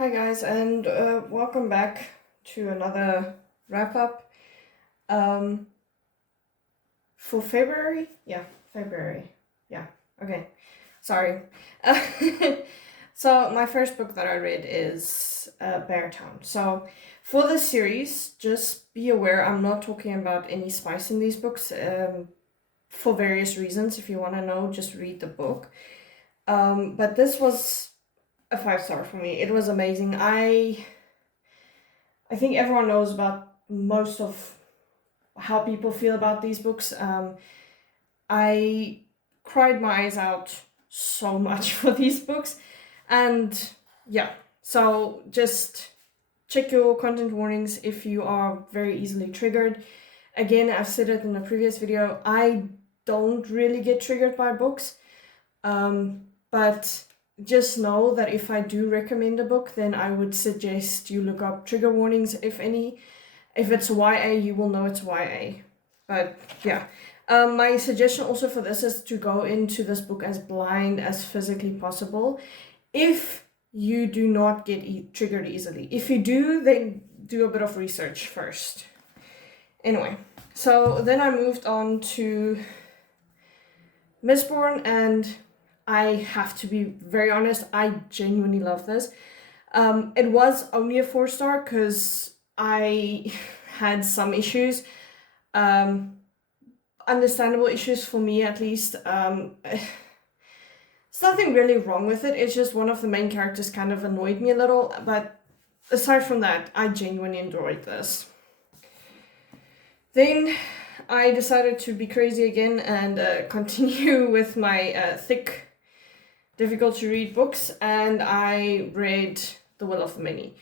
Hi guys, and welcome back to another wrap up um, for February. Yeah, February. Yeah, okay. Sorry. So my first book that I read is Beartown. So for this series, just be aware I'm not talking about any spice in these books for various reasons. If you want to know, just read the book. But this was a 5 star for me. It was amazing. I think everyone knows about most of how people feel about these books. I cried my eyes out so much for these books, and yeah, so just check your content warnings if you are very easily triggered. Again, I've said it in a previous video, I don't really get triggered by books, but just know that if I do recommend a book, then I would suggest you look up trigger warnings, if any. If it's YA, you will know it's YA. But yeah. My suggestion also for this is to go into this book as blind as physically possible. If you do not get triggered easily. If you do, then do a bit of research first. Anyway, so then I moved on to Mistborn, and I have to be very honest, I genuinely love this. It was only a 4 star because I had some issues, understandable issues for me at least. It's nothing really wrong with it, it's just one of the main characters kind of annoyed me a little, but aside from that, I genuinely enjoyed this. Then I decided to be crazy again and continue with my thick, difficult to read books, and I read The Will of the Many.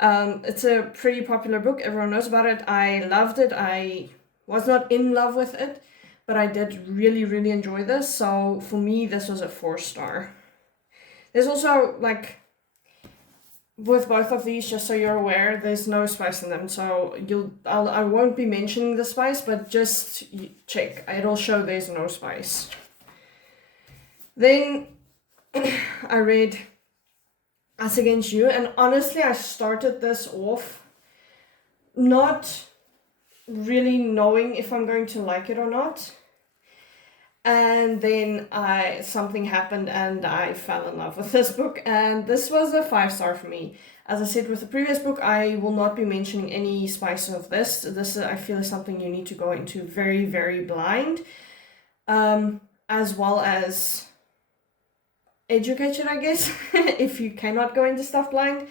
It's a pretty popular book, everyone knows about it. I loved it. I was not in love with it, but I did really, really enjoy this. So for me, this was a 4 star. There's also, like, with both of these, just so you're aware, there's no spice in them. So I won't be mentioning the spice, but just check. It'll show there's no spice. Then I read Us Against You, and honestly, I started this off not really knowing if I'm going to like it or not, and then something happened and I fell in love with this book, and this was a 5 star for me. As I said with the previous book, I will not be mentioning any spice of this. This I feel is something you need to go into very, very blind, as well as educated, I guess, if you cannot go into stuff blind.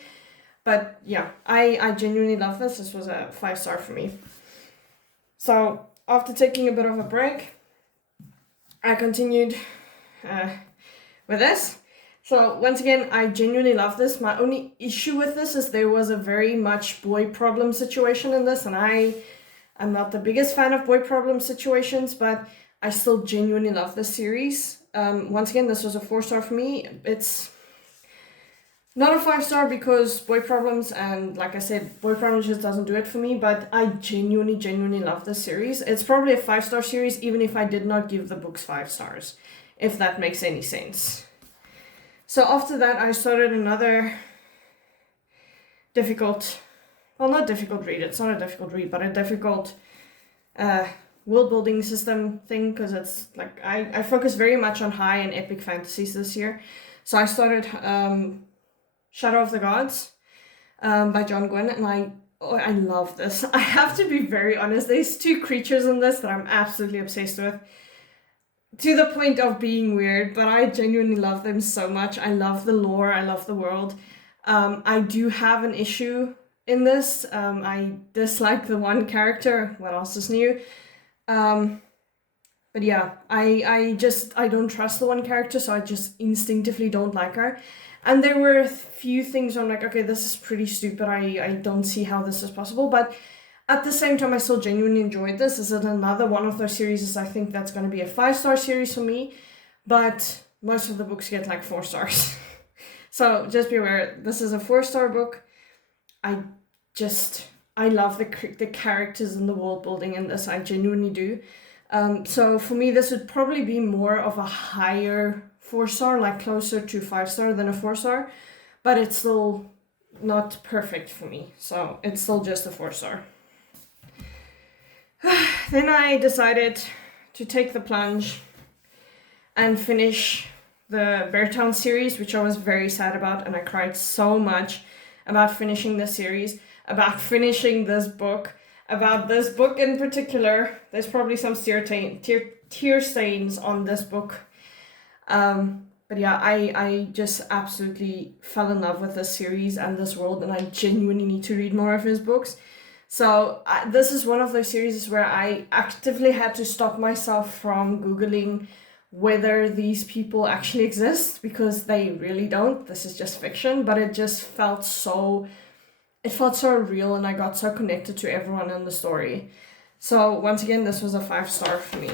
But yeah, I genuinely love this. This was a 5 star for me. So after taking a bit of a break, I continued with this. So once again, I genuinely love this. My only issue with this is there was a very much boy problem situation in this, and I'm not the biggest fan of boy problem situations, but I still genuinely love this series. Once again, this was a 4 star for me. It's not a 5 star because boy problems, and like I said, boy problems just doesn't do it for me, but I genuinely love this series. It's probably a 5 star series even if I did not give the books 5 stars, if that makes any sense. So after that, I started another difficult, well, not difficult read, it's not a difficult read, but a difficult world building system thing, because it's like I focus very much on high and epic fantasies this year. So I started Shadow of the Gods by John Gwynne, and I love this. I have to be very honest, there's 2 creatures in this that I'm absolutely obsessed with, to the point of being weird, but I genuinely love them so much. I love the lore, I love the world. I do have an issue in this. I dislike the one character. What else is new? But yeah, I don't trust the one character, so I just instinctively don't like her. And there were a few things I'm like, okay, this is pretty stupid. I don't see how this is possible. But at the same time, I still genuinely enjoyed this. This is another one of those series I think that's going to be a 5 star series for me. But most of the books get like 4 stars. So just be aware, this is a 4 star book. I love the characters and the world building in this. I genuinely do. So for me, this would probably be more of a higher 4 star, like closer to 5 star than a 4 star, but it's still not perfect for me. So it's still just a 4-star. Then I decided to take the plunge and finish the Beartown series, which I was very sad about, and I cried so much about finishing the series, about finishing this book, about this book in particular. There's probably some tear stains on this book. But yeah, I just absolutely fell in love with this series and this world, and I genuinely need to read more of his books. So this is one of those series where I actively had to stop myself from Googling whether these people actually exist, because they really don't. This is just fiction, but it just felt so real, and I got so connected to everyone in the story. So once again, this was a 5-star for me.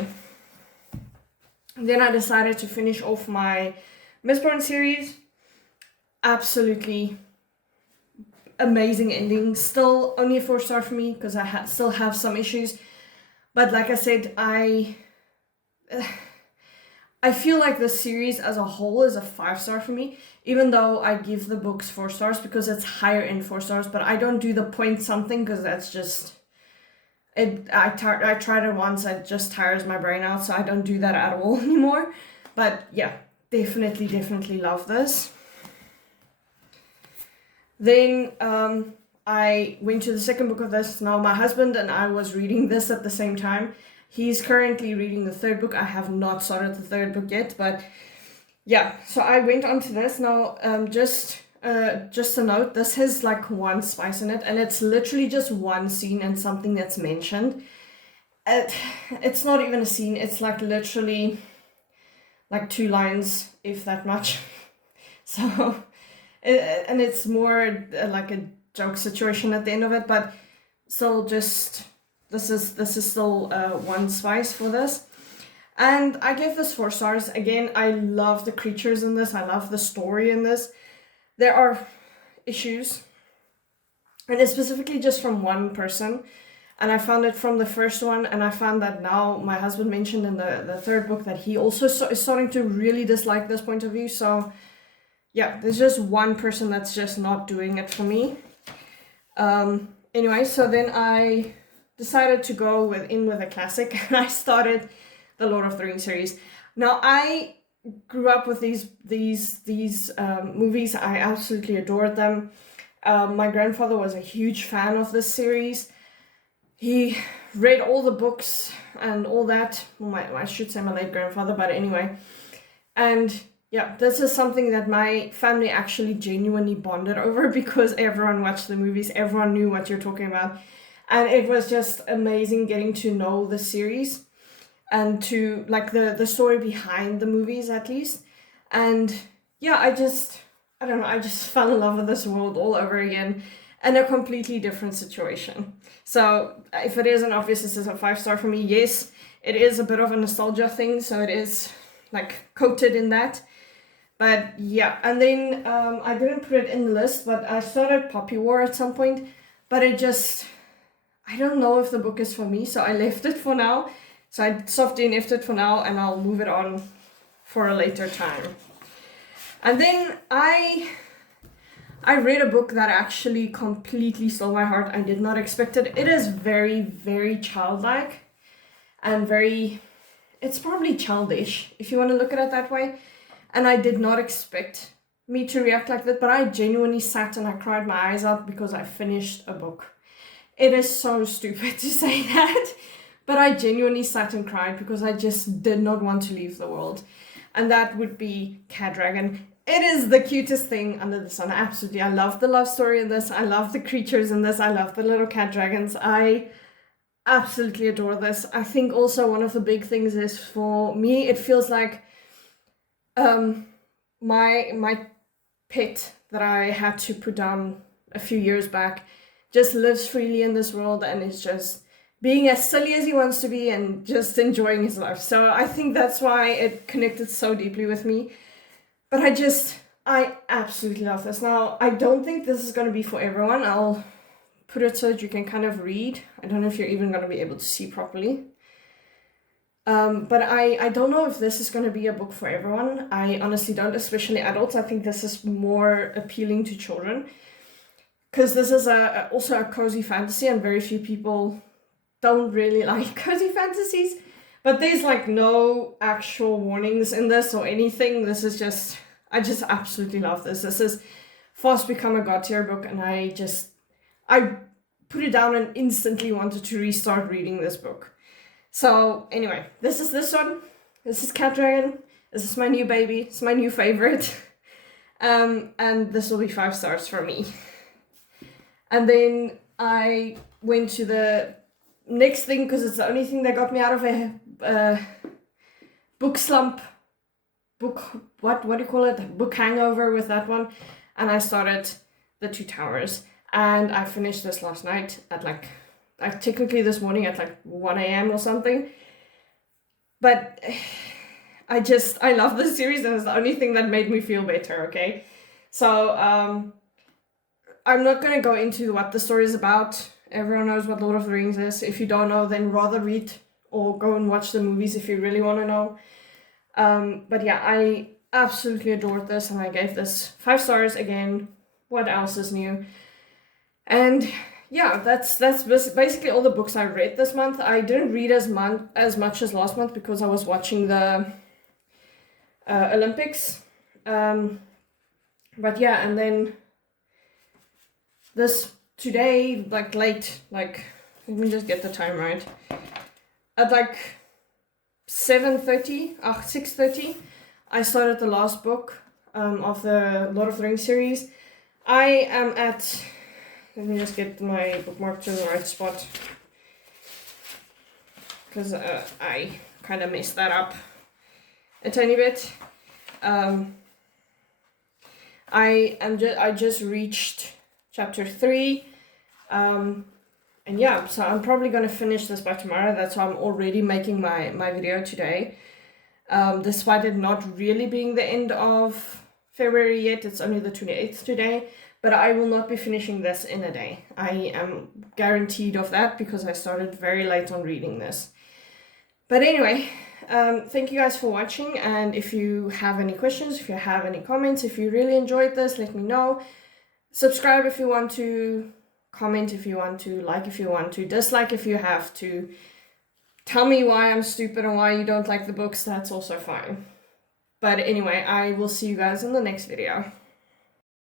Then I decided to finish off my Mistborn series. Absolutely amazing ending. Still only a 4-star for me because I still have some issues. But like I said, I feel like the series as a whole is a 5-star for me, even though I give the books 4 stars because it's higher in 4 stars, but I don't do the point something because that's just... I tried it once, it just tires my brain out, so I don't do that at all anymore. But yeah, definitely love this. Then I went to the second book of this. Now my husband and I was reading this at the same time. He's currently reading the third book. I have not started the third book yet, but yeah, so I went on to this. Now just a note, this has like 1 spice in it, and it's literally just one scene and something that's mentioned. It's not even a scene, it's like literally like 2 lines, if that much. So, and it's more like a joke situation at the end of it, but still just, this is still 1 spice for this. And I gave this 4 stars. Again, I love the creatures in this, I love the story in this. There are issues, and it's specifically just from one person, and I found it from the first one, and I found that now my husband mentioned in the third book that he also is starting to really dislike this point of view. So yeah, there's just one person that's just not doing it for me. Anyway, so then I decided to go with a classic, and I started the Lord of the Rings series. Now I grew up with these movies. I absolutely adored them. My grandfather was a huge fan of this series. He read all the books and all that. Well, I should say my late grandfather, but anyway. And yeah, this is something that my family actually genuinely bonded over because everyone watched the movies, everyone knew what you're talking about. And it was just amazing getting to know the series and to like the story behind the movies at least. And yeah, I just fell in love with this world all over again in a completely different situation. So if it isn't obvious, this is a 5-star for me. Yes, it is a bit of a nostalgia thing, so it is like coated in that. But yeah, and then I didn't put it in the list, but I started Poppy War at some point, but it just, I don't know if the book is for me, so I left it for now. So I soft DNF'd it for now, and I'll move it on for a later time. And then I read a book that actually completely stole my heart. I did not expect it. It is very, very childlike and it's probably childish if you want to look at it that way. And I did not expect me to react like that, but I genuinely sat and I cried my eyes out because I finished a book. It is so stupid to say that. But I genuinely sat and cried because I just did not want to leave the world. And that would be Cadragon. It is the cutest thing under the sun. Absolutely. I love the love story in this. I love the creatures in this. I love the little cat dragons. I absolutely adore this. I think also one of the big things is, for me, it feels like my pet that I had to put down a few years back just lives freely in this world and is just being as silly as he wants to be and just enjoying his life. So I think that's why it connected so deeply with me. But I absolutely love this. Now, I don't think this is going to be for everyone. I'll put it so that you can kind of read. I don't know if you're even going to be able to see properly. But I don't know if this is going to be a book for everyone. I honestly don't, especially adults. I think this is more appealing to children. because this is also a cozy fantasy, and very few people don't really like cozy fantasies. But there's like no actual warnings in this or anything. This is just, I just absolutely love this. This is fast become a god tier book, and I put it down and instantly wanted to restart reading this book. So anyway, this is this one. This is Cat Dragon. This is my new baby. It's my new favorite. And this will be 5 stars for me. And then I went to the next thing, because it's the only thing that got me out of a book slump, what do you call it? Book hangover with that one. And I started The Two Towers. And I finished this last night at like technically this morning at like 1 a.m. or something. But I love this series, and it's the only thing that made me feel better, okay? So, I'm not going to go into what the story is about. Everyone knows what Lord of the Rings is. If you don't know, then rather read or go and watch the movies if you really want to know. But yeah, I absolutely adored this, and I gave this 5 stars again. What else is new? And yeah, that's basically all the books I read this month. I didn't read as much as last month because I was watching the Olympics. But yeah, and then this today, like late, like, let me just get the time right. At like 6:30, I started the last book of the Lord of the Rings series. I am at, let me just get my bookmark to the right spot, because I kind of messed that up a tiny bit. I just reached chapter 3, and yeah, so I'm probably gonna finish this by tomorrow. That's why I'm already making my video today. Despite it not really being the end of February yet, it's only the 28th today. But I will not be finishing this in a day. I am guaranteed of that because I started very late on reading this. But anyway, thank you guys for watching. And if you have any questions, if you have any comments, if you really enjoyed this, let me know. Subscribe if you want to, comment if you want to, like if you want to, dislike if you have to. Tell me why I'm stupid and why you don't like the books, that's also fine. But anyway, I will see you guys in the next video.